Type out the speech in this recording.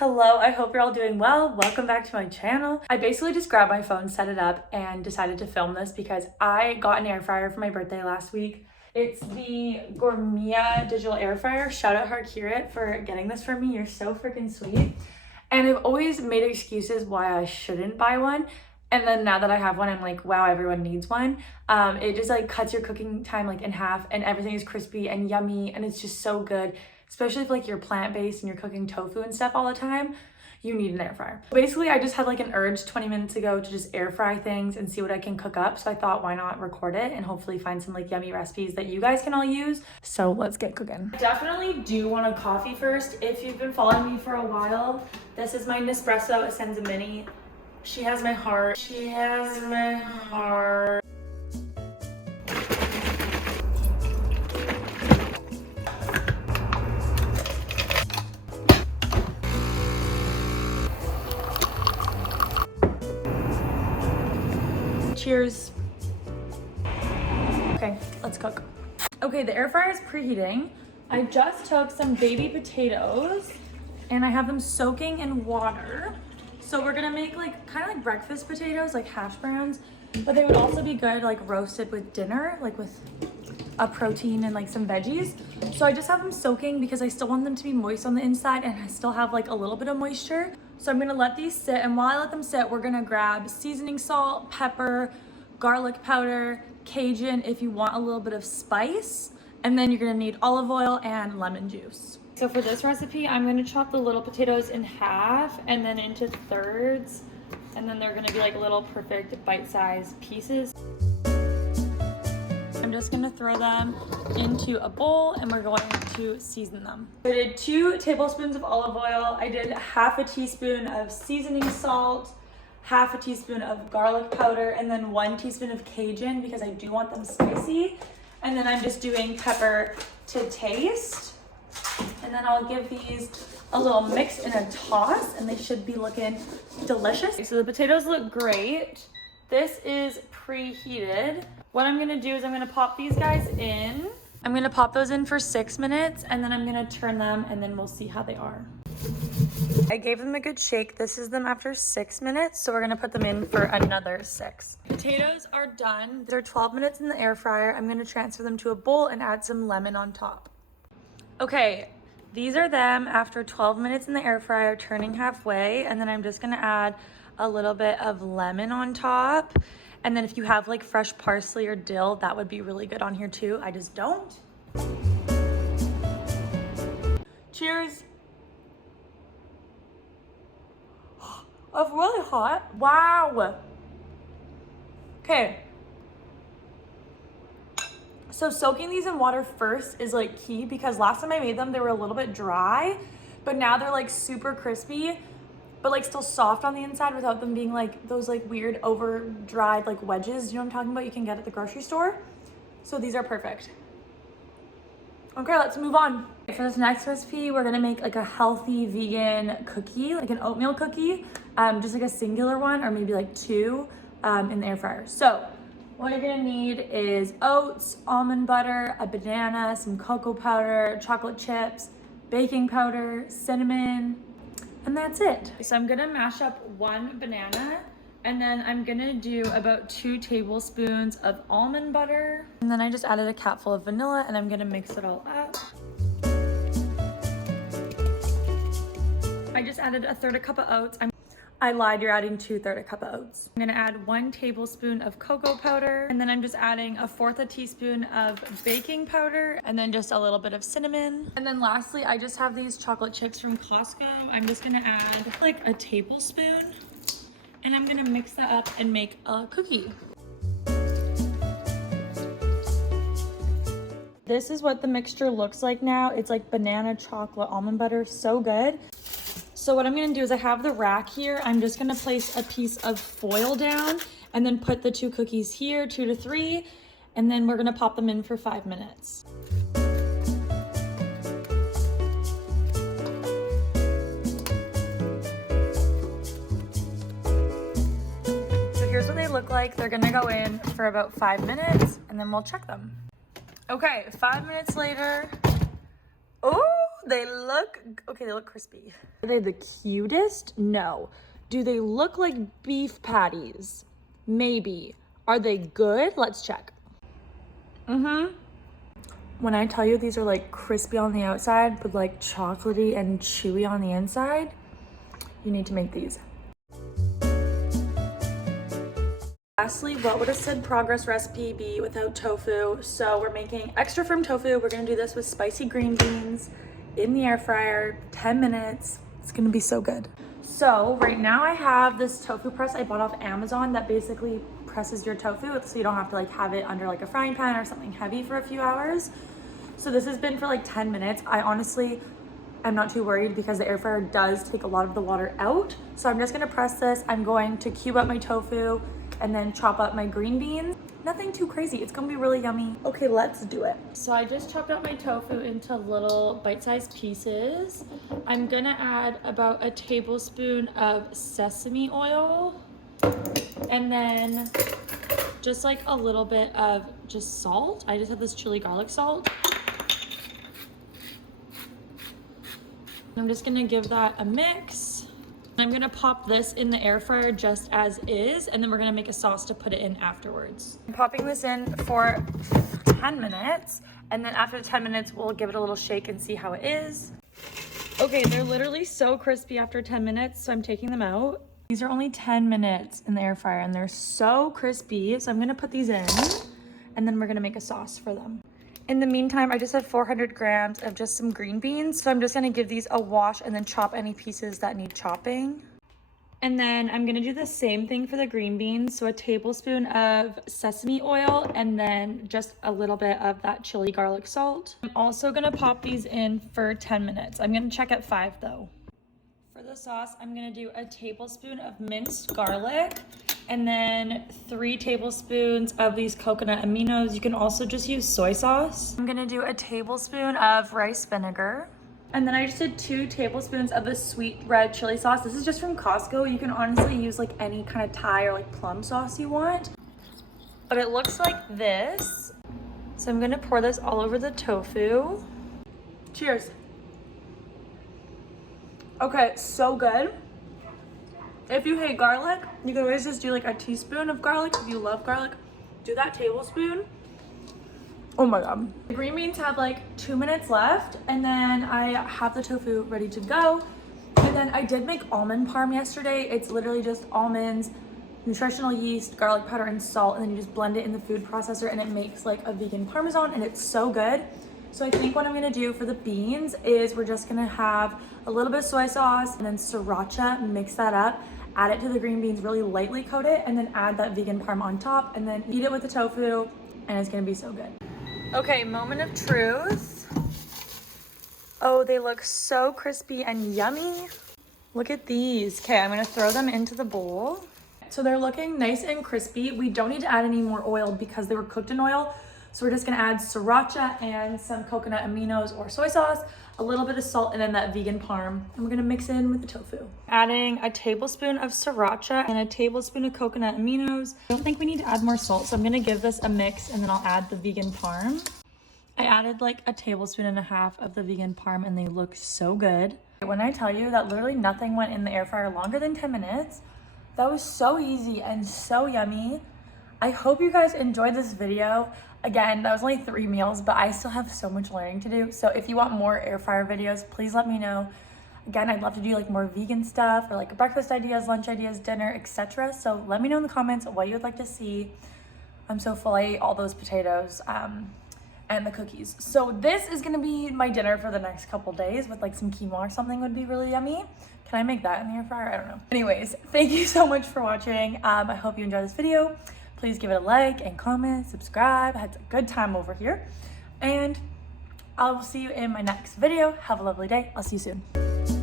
Hello, I hope you're all doing well. Welcome back to my channel. I basically just grabbed my phone, set it up, and decided to film this because I got an air fryer for my birthday last week. It's the Gourmet digital air fryer. Shout out Harkirat for getting this for me. You're so freaking sweet. And I've always made excuses why I shouldn't buy one. And then now that I have one, I'm like, wow, everyone needs one. It just like cuts your cooking time like in half, and everything is crispy and yummy, and it's just so good. Especially if like you're plant-based and you're cooking tofu and stuff all the time, you need an air fryer. Basically, I just had like an urge 20 minutes ago to just air fry things and see what I can cook up. So I thought, why not record it and hopefully find some like yummy recipes that you guys can all use. So let's get cooking. I definitely do want a coffee first. If you've been following me for a while, this is my Nespresso Essenza Mini. She has my heart. She has my heart. Cheers. Okay, let's cook. Okay, the air fryer is preheating. I just took some baby potatoes and I have them soaking in water. So we're gonna make like kind of like breakfast potatoes, like hash browns, but they would also be good like roasted with dinner, like with a protein and like some veggies. So I just have them soaking because I still want them to be moist on the inside and I still have like a little bit of moisture. So I'm gonna let these sit, and while I let them sit, we're gonna grab seasoning salt, pepper, garlic powder, Cajun if you want a little bit of spice, and then you're gonna need olive oil and lemon juice. So for this recipe, I'm gonna chop the little potatoes in half and then into thirds, and then they're gonna be like little perfect bite-sized pieces. I'm just gonna throw them into a bowl and we're going to season them. I did 2 tablespoons of olive oil. I did half a teaspoon of seasoning salt, half a teaspoon of garlic powder, and then 1 teaspoon of Cajun because I do want them spicy. And then I'm just doing pepper to taste. And then I'll give these a little mix and a toss, and they should be looking delicious. So the potatoes look great. This is preheated. What I'm gonna do is I'm gonna pop these guys in. I'm gonna pop those in for 6 minutes, and then I'm gonna turn them, and then we'll see how they are. I gave them a good shake. This is them after 6 minutes, so we're gonna put them in for another 6. Potatoes are done. They're 12 minutes in the air fryer. I'm gonna transfer them to a bowl and add some lemon on top. Okay, these are them after 12 minutes in the air fryer, turning halfway, and then I'm just gonna add a little bit of lemon on top. And then if you have like fresh parsley or dill, that would be really good on here too. I just don't. Cheers. It's really hot. Wow. Okay. So soaking these in water first is like key because last time I made them, they were a little bit dry, but now they're like super crispy, but like still soft on the inside without them being like those like weird over dried like wedges, you know what I'm talking about, you can get at the grocery store. So these are perfect. Okay, let's move on. For this next recipe, we're gonna make like a healthy vegan cookie, like an oatmeal cookie, just like a singular one or maybe like 2 in the air fryer. So what you're gonna need is oats, almond butter, a banana, some cocoa powder, chocolate chips, baking powder, cinnamon, and that's it. So I'm gonna mash up 1 banana, and then I'm gonna do about 2 tablespoons of almond butter. And then I just added a capful of vanilla, and I'm gonna mix it all up. I just added 1/3 cup of oats. I lied, you're adding 2/3 cup of oats. I'm gonna add 1 tablespoon of cocoa powder, and then I'm just adding 1/4 teaspoon of baking powder, and then just a little bit of cinnamon. And then lastly, I just have these chocolate chips from Costco. I'm just gonna add like a tablespoon, and I'm gonna mix that up and make a cookie. This is what the mixture looks like now. It's like banana, chocolate, almond butter, so good. So what I'm gonna do is I have the rack here. I'm just gonna place a piece of foil down and then put the 2 cookies here, 2 to 3, and then we're gonna pop them in for 5 minutes. So here's what they look like. They're gonna go in for about 5 minutes and then we'll check them. Okay, 5 minutes later. Oh, They look, okay, they look crispy. Are they the cutest? No. Do they look like beef patties? Maybe. Are they good? Let's check. When I tell you these are like crispy on the outside, but like chocolatey and chewy on the inside, you need to make these. Lastly, what would a said progress recipe be without tofu? So we're making extra firm tofu. We're gonna do this with spicy green beans in the air fryer, 10 minutes. It's gonna be so good. So right now I have this tofu press I bought off Amazon that basically presses your tofu so you don't have to like have it under like a frying pan or something heavy for a few hours. So this has been for like 10 minutes. I honestly am not too worried because the air fryer does take a lot of the water out. So I'm just gonna press this. I'm going to cube up my tofu and then chop up my green beans. Nothing too crazy. It's gonna be really yummy. Okay, let's do it. So I just chopped up my tofu into little bite-sized pieces. I'm gonna add about a tablespoon of sesame oil and then just like a little bit of just salt. I just have this chili garlic salt. I'm just gonna give that a mix. I'm gonna pop this in the air fryer just as is, and then we're gonna make a sauce to put it in afterwards. I'm popping this in for 10 minutes, and then after 10 minutes, we'll give it a little shake and see how it is. Okay, they're literally so crispy after 10 minutes, so I'm taking them out. These are only 10 minutes in the air fryer, and they're so crispy, so I'm gonna put these in, and then we're gonna make a sauce for them. In the meantime, I just have 400 grams of just some green beans. So I'm just gonna give these a wash and then chop any pieces that need chopping. And then I'm gonna do the same thing for the green beans. So a tablespoon of sesame oil and then just a little bit of that chili garlic salt. I'm also gonna pop these in for 10 minutes. I'm gonna check at 5 though. For the sauce, I'm gonna do a tablespoon of minced garlic and then 3 tablespoons of these coconut aminos. You can also just use soy sauce. I'm gonna do a tablespoon of rice vinegar. And then I just did 2 tablespoons of the sweet red chili sauce. This is just from Costco. You can honestly use like any kind of Thai or like plum sauce you want. But it looks like this. So I'm gonna pour this all over the tofu. Cheers. Okay, so good. If you hate garlic, you can always just do like a teaspoon of garlic. If you love garlic, do that tablespoon. Oh my God. The green beans have like 2 minutes left, and then I have the tofu ready to go. And then I did make almond parm yesterday. It's literally just almonds, nutritional yeast, garlic powder, and salt, and then you just blend it in the food processor and it makes like a vegan parmesan, and it's so good. So I think what I'm gonna do for the beans is we're just gonna have a little bit of soy sauce and then sriracha, mix that up, add it to the green beans, really lightly coat it, and then add that vegan parm on top, and then eat it with the tofu, and it's gonna be so good. Okay, moment of truth. Oh, they look so crispy and yummy. Look at these. Okay, I'm gonna throw them into the bowl. So they're looking nice and crispy. We don't need to add any more oil because they were cooked in oil. So we're just gonna add sriracha and some coconut aminos or soy sauce, a little bit of salt, and then that vegan parm. And we're gonna mix it in with the tofu. Adding a tablespoon of sriracha and a tablespoon of coconut aminos. I don't think we need to add more salt, so I'm gonna give this a mix and then I'll add the vegan parm. I added like a tablespoon and a half of the vegan parm and they look so good. When I tell you that literally nothing went in the air fryer longer than 10 minutes, that was so easy and so yummy. I hope you guys enjoyed this video. Again, that was only 3 meals, but I still have so much learning to do. So if you want more air fryer videos, please let me know. Again, I'd love to do like more vegan stuff or like breakfast ideas, lunch ideas, dinner, etc. So let me know in the comments what you would like to see. I'm so full. I ate all those potatoes and the cookies. So this is gonna be my dinner for the next couple days with like some quinoa or something would be really yummy. Can I make that in the air fryer? I don't know. Anyways, thank you so much for watching. I hope you enjoyed this video. Please give it a like and comment, subscribe. I had a good time over here. And I will see you in my next video. Have a lovely day. I'll see you soon.